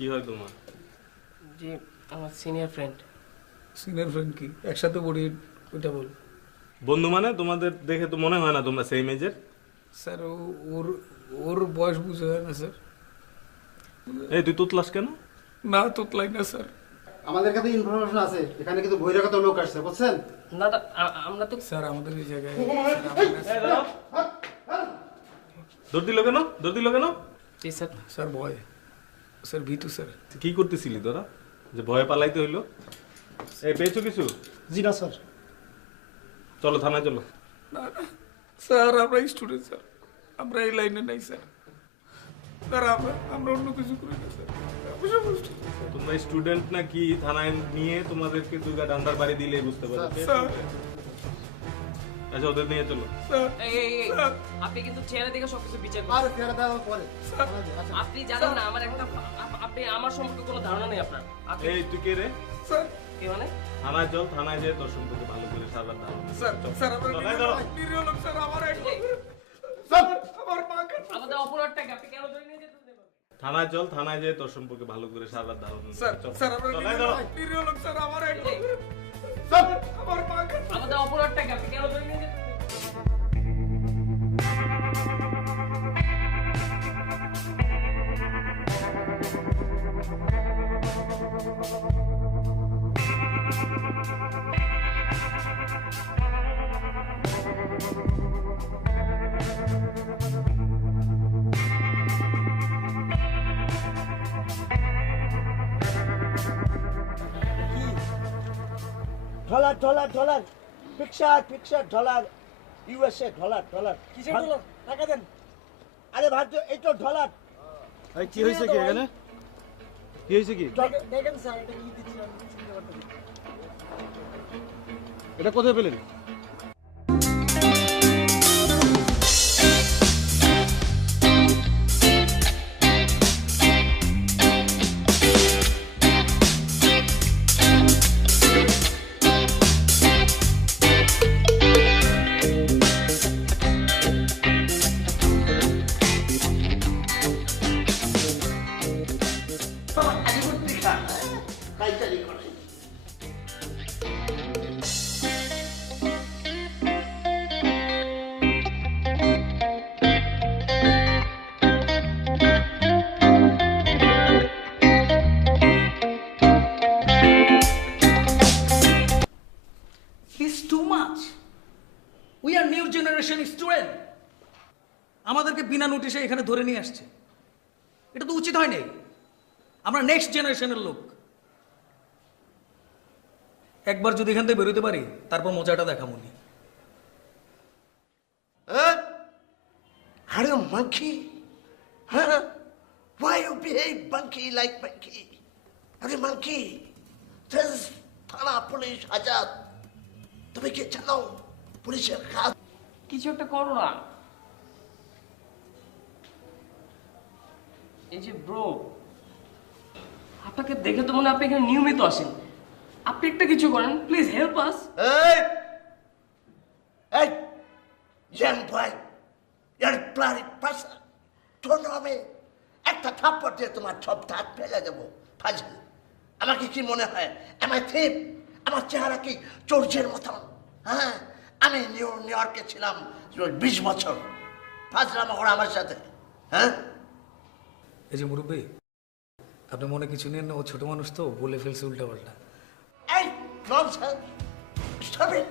কি হয় তোমার? জি আমার সিনিয়র ফ্রেন্ড। সিনিয়র ফ্রেন্ড কি একসাথে পড়ি ওইটা বল। বন্ধু মানে তোমাদের দেখে তো মনে হয় না তোমরা সেম এজের। স্যার ওর ওর বয়স বুঝে হয় না স্যার। এই তুই তুতলাস কেন? না তোতলাই না স্যার। আমাদের কাছে ইনফরমেশন আছে এখানে কিন্তু বহিরাগত লোক আসছে বুঝছেন? না না, আমরা তো স্যার আমাদের এই জায়গায় দৌড় দিল কেন? দৌড় দিল কেন? জি স্যার। স্যার ভয় স্যার ভীতু স্যার। কি করতেছিলি তোরা যে ভয়ে পালাইতে হইলো? এই পেয়েছো কিছু? জি না স্যার। চলো থানায় চলো। না না স্যার আমরা স্টুডেন্ট স্যার, আমরা এই লাইনে নাই স্যার। স্যার আমরা অন্য কিছু করি না স্যার। তোমরা স্টুডেন্ট না কি থানায় নিয়ে তোমাদেরকে দুগা ডান্ডার বাড়ি দিলে বুঝতে পারবে। স্যার আচ্ছা ওদের নিয়ে চলো। স্যার এই, আপনি কিন্তু চেহারা দেখে সবকিছু বিচার আর করেন। ফেরা দেওয়ার পরে আপনি জানেন না আমার একটা আপনি আমার সম্পর্কে কোনো ধারণা নেই আপনার। আপনি এই তুই কে রে? স্যার কি মানে? থানায় চল, থানায় যেয়ে তোর সম্পর্কে ভালো করে সারা ধারণা। স্যার স্যার আমরা চল, এই ধরো। নিরীহ লোক স্যার। আমার স্যার আমার মাকে আমাদের অপরাধটাকে আপনি কেন ধরে নিয়ে যেতে দেবেন? থানায় চল, থানায় যেয়ে তোর সম্পর্কে ভালো করে সারা ধারণা। স্যার চল। স্যার আমরা চল, এই ধরো। নিরীহ লোক স্যার। আমার স্যার আমার মাকে আমাদের অপরাধটাকে আপনি কেন ধরে নিয়ে যেতে দেবেন? Dollar dollar dollar picture picture dollar USA dollar dollar কিসের ডলার টাকা দেন। আরে ভাবছো এই তো ডলার। কি হয়েছে কি এখানে? কি হয়েছে কি? দেখেন স্যার এটা কি দিচ্ছিলাম চিন্তা করতে। এটা কোথায় পেলেন? পাইকারি করে It's too much. We are new generation student. আমাদেরকে বিনা নোটিশে এখানে ধরে নিয়ে আসছে। এটা তো উচিত হয় নাই। আমরা নেক্সট জেনারেশনের লোক। একবার যদি এখান থেকে বেরোতে পারি তারপর মজাটা দেখাবো নি। আরে monkey huh? Why you behave monkey like monkey? আরে monkey this থানা পুলিশ আজাদ তুমি কি জানো পুলিশের কাজ? কিছু একটা করো না। এই যে ব্রো, আপনাকে দেখে তো মনে হয় আপনি এখানে নিয়মিত আসেন। আপনি একটা কিছু করেন, প্লিজ হেল্প আস। এই এই young boy you're a bloody person don't know me একটা থাপ্পড় দিয়ে তোমার সব দাঁত ফেলে দেবো ফাজিল। আমাকে কি মনে হয় আমার থিপ আমার চেহারা কি চোরজের মতন? হ্যাঁ আমি নিউ ইয়র্কে ছিলাম 20 বছর ফাজলাম ওরা আমার সাথে। হ্যাঁ এই যে মুরব্বী আপনি মনে কিছু নেন না, ও ছোট মানুষ তো বলে ফেলছে উল্টা পাল্টা। এই ননসেন্স স্টপ ইট